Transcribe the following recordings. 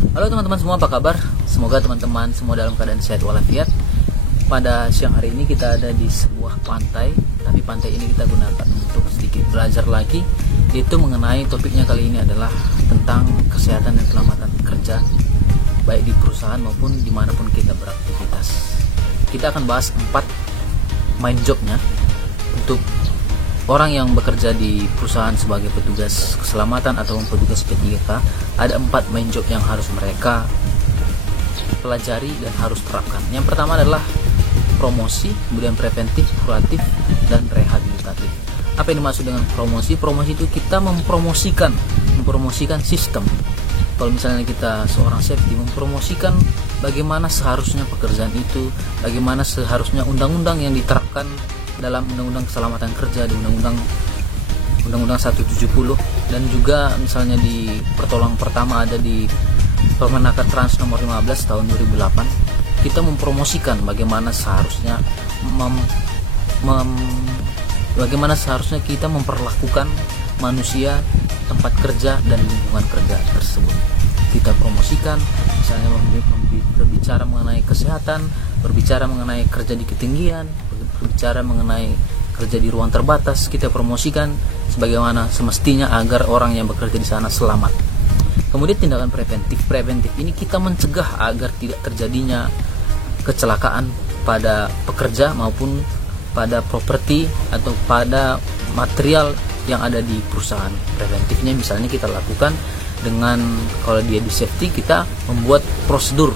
Halo teman-teman semua, apa kabar? Semoga teman-teman semua dalam keadaan sehat walafiat. Pada siang hari ini kita ada di sebuah pantai, tapi pantai ini kita gunakan untuk sedikit belajar lagi, yaitu mengenai topiknya kali ini adalah tentang kesehatan dan keselamatan kerja, baik di perusahaan maupun dimanapun kita beraktivitas. Kita akan bahas 4 main jobnya untuk orang yang bekerja di perusahaan sebagai petugas keselamatan atau petugas P3K. Ada 4 main job yang harus mereka pelajari dan harus terapkan. Yang pertama adalah promosi, kemudian preventif, kuratif, dan rehabilitatif. Apa yang dimaksud dengan promosi? Promosi itu kita mempromosikan sistem. Kalau misalnya kita seorang safety, mempromosikan bagaimana seharusnya pekerjaan itu, bagaimana seharusnya undang-undang yang diterapkan dalam Undang-Undang Keselamatan Kerja di Undang-Undang 170, dan juga misalnya di pertolongan pertama ada di Permenaker Trans nomor 15 tahun 2008. Kita mempromosikan bagaimana seharusnya bagaimana seharusnya kita memperlakukan manusia, tempat kerja, dan lingkungan kerja tersebut. Kita promosikan misalnya berbicara mengenai kesehatan, berbicara mengenai kerja di ketinggian, berbicara mengenai kerja di ruang terbatas. Kita promosikan sebagaimana semestinya agar orang yang bekerja di sana selamat. Kemudian tindakan preventif ini kita mencegah agar tidak terjadinya kecelakaan pada pekerja maupun pada properti atau pada material yang ada di perusahaan. Preventifnya misalnya kita lakukan dengan, kalau dia di safety, kita membuat prosedur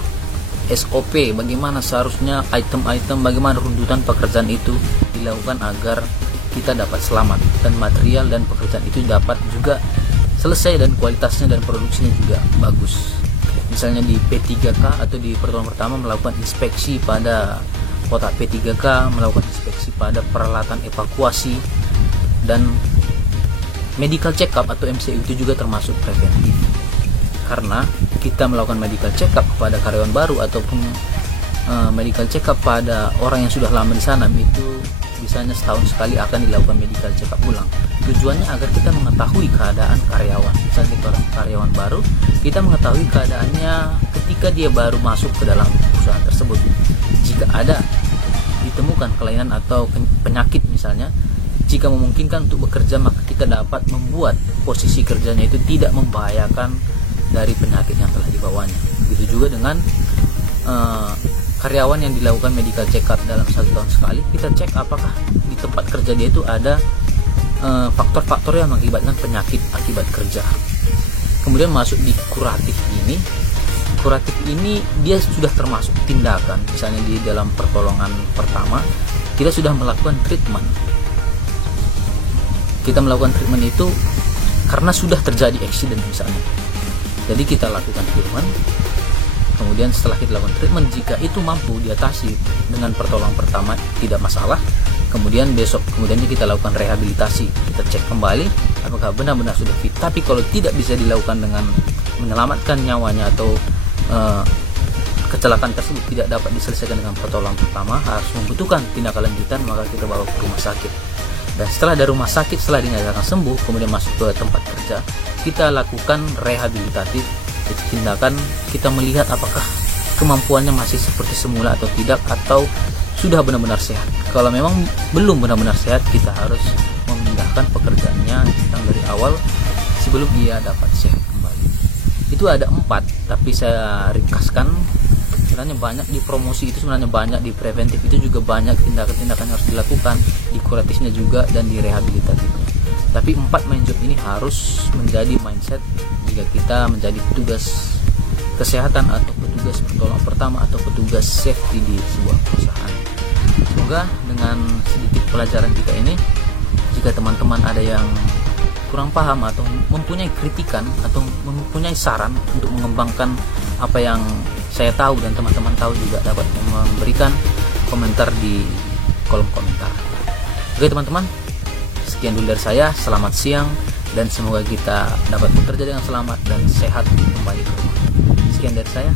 SOP bagaimana seharusnya item-item, bagaimana runtutan pekerjaan itu dilakukan agar kita dapat selamat dan material dan pekerjaan itu dapat juga selesai dan kualitasnya dan produksinya juga bagus. Misalnya di P3K atau di pertolongan pertama melakukan inspeksi pada kotak P3K, melakukan inspeksi pada peralatan evakuasi, dan medical check up atau MCU itu juga termasuk preventif. Karena kita melakukan medical check up kepada karyawan baru ataupun medical check up pada orang yang sudah lama di sana, itu biasanya setahun sekali akan dilakukan medical check up ulang. Tujuannya agar kita mengetahui keadaan karyawan. Misalnya kita orang karyawan baru, kita mengetahui keadaannya ketika dia baru masuk ke dalam perusahaan tersebut. Jika ada ditemukan kelainan atau penyakit misalnya, jika memungkinkan untuk bekerja, maka kita dapat membuat posisi kerjanya itu tidak membahayakan dari penyakit yang telah dibawanya. Begitu juga dengan karyawan yang dilakukan medical check up dalam 1 tahun sekali. Kita cek apakah di tempat kerja dia itu ada faktor-faktor yang mengakibatkan penyakit akibat kerja. Kemudian masuk di kuratif ini. Kuratif ini dia sudah termasuk tindakan. Misalnya di dalam pertolongan pertama kita sudah melakukan treatment. Kita melakukan treatment itu karena sudah terjadi accident misalnya. Jadi kita lakukan treatment. Kemudian setelah kita lakukan treatment, jika itu mampu diatasi dengan pertolongan pertama tidak masalah. Kemudian kemudian kita lakukan rehabilitasi. Kita cek kembali apakah benar-benar sudah fit. Tapi kalau tidak bisa dilakukan dengan menyelamatkan nyawanya atau kecelakaan tersebut tidak dapat diselesaikan dengan pertolongan pertama, harus membutuhkan tindakan lanjutan, maka kita bawa ke rumah sakit. Dan setelah dari rumah sakit, setelah dinyatakan sembuh, kemudian masuk ke tempat kerja, kita lakukan rehabilitatif. Itu tindakan kita melihat apakah kemampuannya masih seperti semula atau tidak, atau sudah benar-benar sehat. Kalau memang belum benar-benar sehat, kita harus memindahkan pekerjaannya yang dari awal sebelum ia dapat sehat kembali. Itu ada 4, tapi saya ringkaskan. Sebenarnya banyak di promosi itu, sebenarnya banyak di preventif itu juga banyak tindakan-tindakan yang harus dilakukan, di kuratifnya juga dan di rehabilitatifnya. Tapi 4 main job ini harus menjadi mindset jika kita menjadi petugas kesehatan atau petugas pertolongan pertama atau petugas safety di sebuah perusahaan. Semoga dengan sedikit pelajaran kita ini, jika teman-teman ada yang kurang paham atau mempunyai kritikan atau mempunyai saran untuk mengembangkan apa yang saya tahu dan teman-teman tahu, juga dapat memberikan komentar di kolom komentar. Oke teman-teman, sekian dulu dari saya. Selamat siang dan semoga kita dapat bekerja dengan selamat dan sehat kembali ke rumah. Sekian dari saya.